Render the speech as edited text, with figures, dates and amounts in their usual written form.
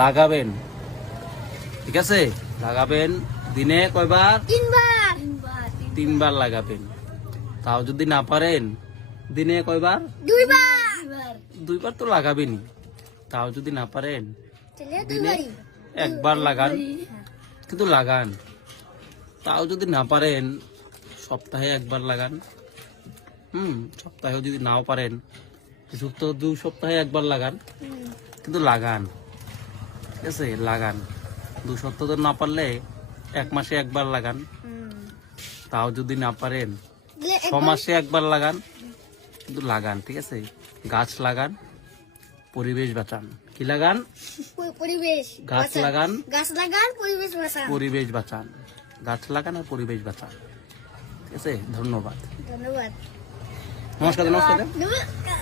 লাগাবেন, ঠিক আছে? লাগাবেন দিনে কয়বার? 3 বার। 3 বার লাগাবেন। তাও যদি না পারেন দিনে কয়বার? 2 বার। 2 বার তো লাগাবেনই। তাও যদি না পারেন তাহলে 2 দিনে বারই। 1বার লাগান, কিন্তু লাগান। তাও যদি না পারেন সপ্তাহে 1বার লাগান। সপ্তাহেও যদি নাও পারেন 2 সপ্তাহে 1বার লাগান, কিন্তু লাগান, ঠিক আছে? লাগান। 2 সপ্তাহ তো না পারলে 1 মাসে 1বার লাগান। তাও যদি না পারেন 6 মাসে 1বার লাগান, কিন্তু লাগান, ঠিক আছে? গাছ লাগান, পরিবেশ বাঁচান। কি লাগান? পরিবেশ। গাছ লাগান, গাছ লাগান, পরিবেশ বাঁচান। পরিবেশ বাঁচান। গাছ লাগান আর পরিবেশ বাঁচান, ঠিক আছে? ধন্যবাদ। ধন্যবাদ। নমস্কার, নমস্কার। নমস্কার।